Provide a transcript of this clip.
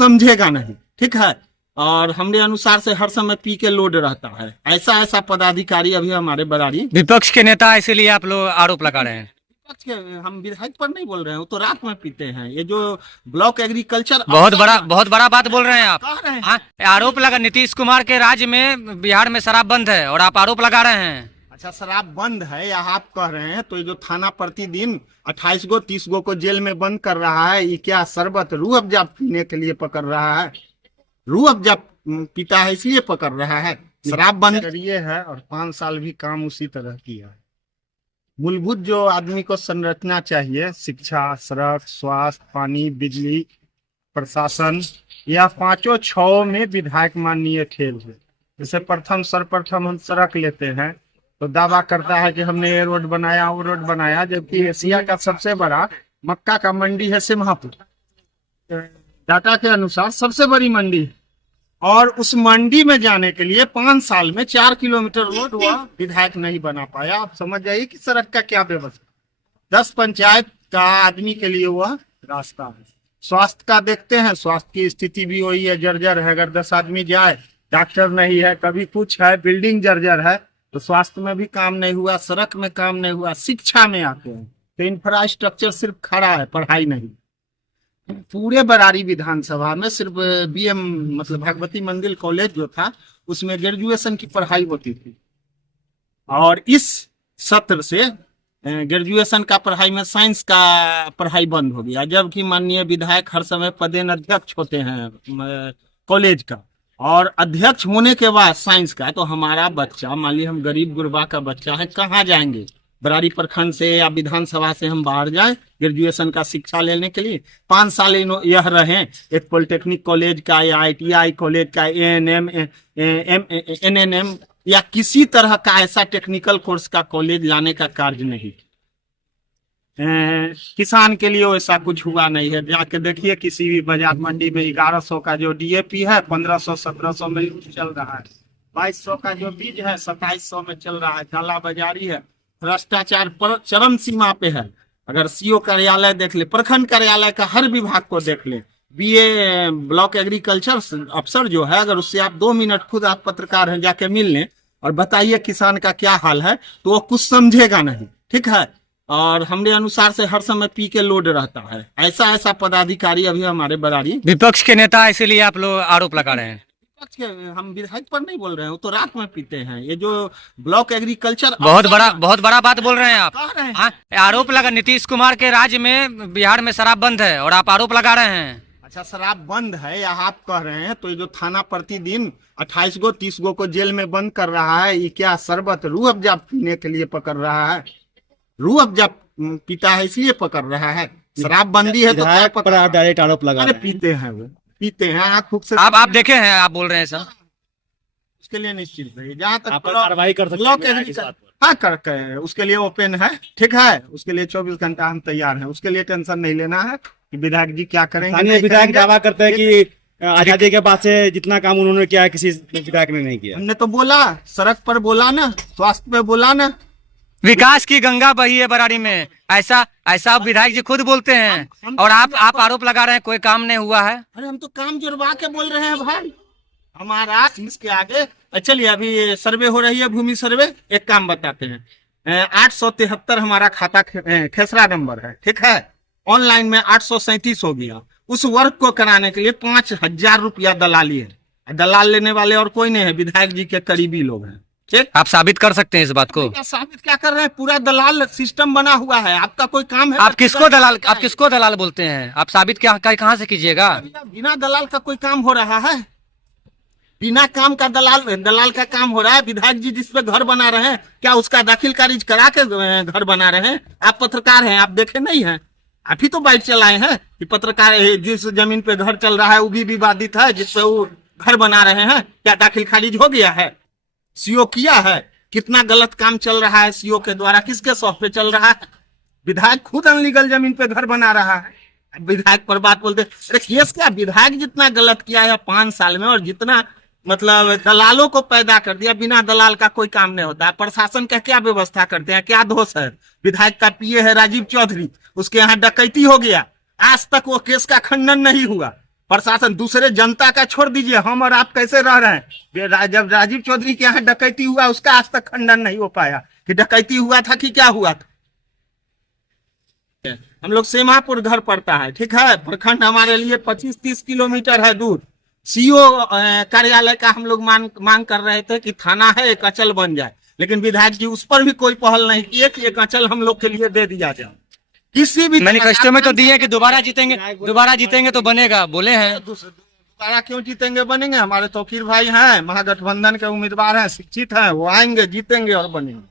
समझेगा नहीं, ठीक है। और हमरे अनुसार से हर समय पी के लोड रहता है। ऐसा ऐसा पदाधिकारी अभी हमारे बरारी विपक्ष के नेता, इसीलिए आप लोग आरोप लगा रहे हैं। विपक्ष के, हम विधायक पर नहीं बोल रहे हैं, वो तो रात में पीते हैं। ये जो ब्लॉक एग्रीकल्चर बहुत बड़ा बात बोल रहे हैं आप। कह रहे हैं। हाँ, आरोप लगा नीतीश कुमार के राज्य में बिहार में शराब बंद है और आप आरोप लगा रहे हैं। अच्छा, शराब बंद है या आप कह रहे हैं? तो ये जो थाना प्रतिदिन 28 गो 30 गो को जेल में बंद कर रहा है, ये क्या शरबत रूह अफ़ज़ा पीने के लिए पकड़ रहा है? रूह अफ़ज़ा पीता है इसलिए पकड़ रहा है? शराब बंद करिए है और 5 साल भी काम उसी तरह किया है। मूलभूत जो आदमी को संरचना चाहिए, शिक्षा, सड़क, स्वास्थ्य, पानी, बिजली, प्रशासन, यह पांचों छओं में विधायक माननीय खेल है। जैसे सर्वप्रथम हम सड़क लेते हैं तो दावा करता है कि हमने ये रोड बनाया वो रोड बनाया, जबकि एशिया का सबसे बड़ा मक्का का मंडी है सिम्हापुर, डाटा के अनुसार सबसे बड़ी मंडी है। और उस मंडी में जाने के लिए 5 साल में 4 किलोमीटर रोड वह विधायक नहीं बना पाया। आप समझ जाइए कि सड़क का क्या व्यवस्था। 10 पंचायत का आदमी के लिए वह रास्ता है। स्वास्थ्य का देखते हैं, स्वास्थ्य की स्थिति भी वही है, जर्जर है। अगर 10 आदमी जाए, डॉक्टर नहीं है, कभी कुछ है, बिल्डिंग जर्जर है, तो स्वास्थ्य में भी काम नहीं हुआ, सड़क में काम नहीं हुआ। शिक्षा में आते हैं तो इंफ्रास्ट्रक्चर सिर्फ खड़ा है, पढ़ाई नहीं। पूरे बरारी विधानसभा में सिर्फ बीएम मतलब भगवती मंदिर कॉलेज जो था उसमें ग्रेजुएशन की पढ़ाई होती थी, और इस सत्र से ग्रेजुएशन का पढ़ाई में साइंस का पढ़ाई बंद हो गया। जबकि माननीय विधायक हर समय पदेन अध्यक्ष होते हैं कॉलेज का, और अध्यक्ष होने के बाद साइंस का, तो हमारा बच्चा, मान लीजिए हम गरीब गुरबा का बच्चा है, कहाँ जाएंगे? बरारी प्रखंड से या विधानसभा से हम बाहर जाएं ग्रेजुएशन का शिक्षा लेने के लिए? 5 साल यह रहें एक पॉलिटेक्निक कॉलेज का या ITI कॉलेज का, ANM, NNM या किसी तरह का ऐसा टेक्निकल कोर्स का कॉलेज लाने का कार्य नहीं। किसान के लिए वैसा कुछ हुआ नहीं है। जाके देखिए किसी भी बाजार मंडी में 1100 का जो DAP है 1500-1700 में चल रहा है, 2200 का जो बीज है 2700 में चल रहा है। कालाबाजारी है, भ्रष्टाचार पर चरम सीमा पे है। अगर CO कार्यालय देख ले, प्रखंड कार्यालय का हर विभाग को देख ले, BA ब्लॉक एग्रीकल्चर अफसर जो है, अगर उससे आप 2 मिनट खुद आप पत्रकार हैं जाके मिल लें और बताइए किसान का क्या हाल है, तो वो कुछ समझेगा नहीं, ठीक है। और हमरे अनुसार से हर समय पी के लोड रहता है। ऐसा ऐसा पदाधिकारी अभी हमारे बरारी विपक्ष के नेता, इसीलिए आप लोग आरोप लगा रहे हैं। विपक्ष के, हम विधायक पर नहीं बोल रहे हैं, वो तो रात में पीते हैं। ये जो ब्लॉक एग्रीकल्चर बहुत बड़ा बात बोल रहे हैं आप। कह रहे हैं। हाँ, आरोप लगा नीतीश कुमार के राज्य में बिहार में शराब बंद है और आप आरोप लगा रहे हैं। अच्छा, शराब बंद है या आप कह रहे हैं? तो ये जो थाना प्रतिदिन 28 गो 30 गो को जेल में बंद कर रहा है, ये क्या शरबत रूह अफ़ज़ा पीने के लिए पकड़ रहा है? रूह अफ़ज़ा पीता है इसलिए पकड़ रहा है? शराब बंदी है तो क्या पर आप डायरेक्ट आरोप लगा अरे रहे हैं। पीते हैं, वो पीते हैं। आँख से आप देखे हैं, आप बोल रहे हैं सर। उसके लिए निश्चित रहिए। जहाँ तक आप कार्रवाई कर सकते ब्लॉक हैं एग्रीकल्चर, हाँ कर उसके लिए ओपन है, ठीक है। उसके लिए 24 घंटा हम तैयार हैं। उसके लिए टेंशन नहीं लेना है कि विधायक जी क्या करेंगे। स्थानीय विधायक दावा करते हैं कि आजादी के बाद से जितना काम उन्होंने किया है किसी विधायक ने नहीं किया। हमने तो बोला, सड़क पर बोला ना, स्वास्थ्य पे बोला ना, विकास की गंगा बही है बरारी में, ऐसा विधायक जी खुद बोलते हैं, और आप आरोप लगा रहे हैं कोई काम नहीं हुआ है। अरे हम तो काम जुड़वा के बोल रहे हैं भाई। हमारा इसके आगे चलिए, अभी सर्वे हो रही है, भूमि सर्वे। एक काम बताते हैं, 873 हमारा खाता खेसरा नंबर है, ठीक है। ऑनलाइन में 837 हो गया। उस वर्क को कराने के लिए 5000 रुपया दलाली है। दलाल लेने वाले और कोई नहीं है, विधायक जी के करीबी लोग हैं, ठीक। आप साबित कर सकते हैं इस बात को। साबित क्या कर रहे हैं? पूरा दलाल सिस्टम बना हुआ है। आपका कोई काम है? आप किसको दलाल बोलते हैं? आप साबित कहाँ से कीजिएगा? बिना दलाल का कोई काम हो रहा है? बिना काम का दलाल का काम हो रहा है। विधायक जी जिस पे घर बना रहे हैं, क्या उसका दाखिल खारिज करा के घर बना रहे हैं? आप पत्रकार हैं, आप देखे नहीं हैं? आप ही तो बाइक चलाए हैं कि पत्रकार जिस जमीन पे घर चल रहा है वो भी विवादित है, जिसपे वो घर बना रहे हैं, क्या दाखिल खारिज हो गया है? CO किया है? कितना गलत काम चल रहा है CO के द्वारा, किसके शौक पे चल रहा है? विधायक खुद अनलीगल जमीन पे घर बना रहा है। विधायक पर बात बोलते, अरे केस क्या? विधायक जितना गलत किया है 5 साल में, और जितना मतलब दलालों को पैदा कर दिया, बिना दलाल का कोई काम नहीं होता है। प्रशासन का क्या व्यवस्था करते हैं? क्या दोष है? विधायक का PA है राजीव चौधरी, उसके यहाँ डकैती हो गया, आज तक वो केस का खंडन नहीं हुआ। प्रशासन दूसरे जनता का छोड़ दीजिए, हम और आप कैसे रह रहे हैं। जब राजीव चौधरी के यहाँ डकैती हुआ उसका आज तक खंडन नहीं हो पाया कि डकैती हुआ था कि क्या हुआ था। हम लोग सेमापुर घर पड़ता है, ठीक है, प्रखंड हमारे लिए 25-30 किलोमीटर है दूर। सीओ कार्यालय का हम लोग मांग कर रहे थे कि थाना है एक अचल बन जाए, लेकिन विधायक जी उस पर भी कोई पहल नहीं किए कि एक अचल हम लोग के लिए दे दिया जाए। किसी भी मैनिफेस्टो में तो दिए कि दोबारा जीतेंगे तो बनेगा, बोले हैं। दोबारा क्यों जीतेंगे बनेंगे, हमारे तौकीर भाई हैं, महागठबंधन के उम्मीदवार हैं, शिक्षित हैं, वो आएंगे जीतेंगे और बनेंगे।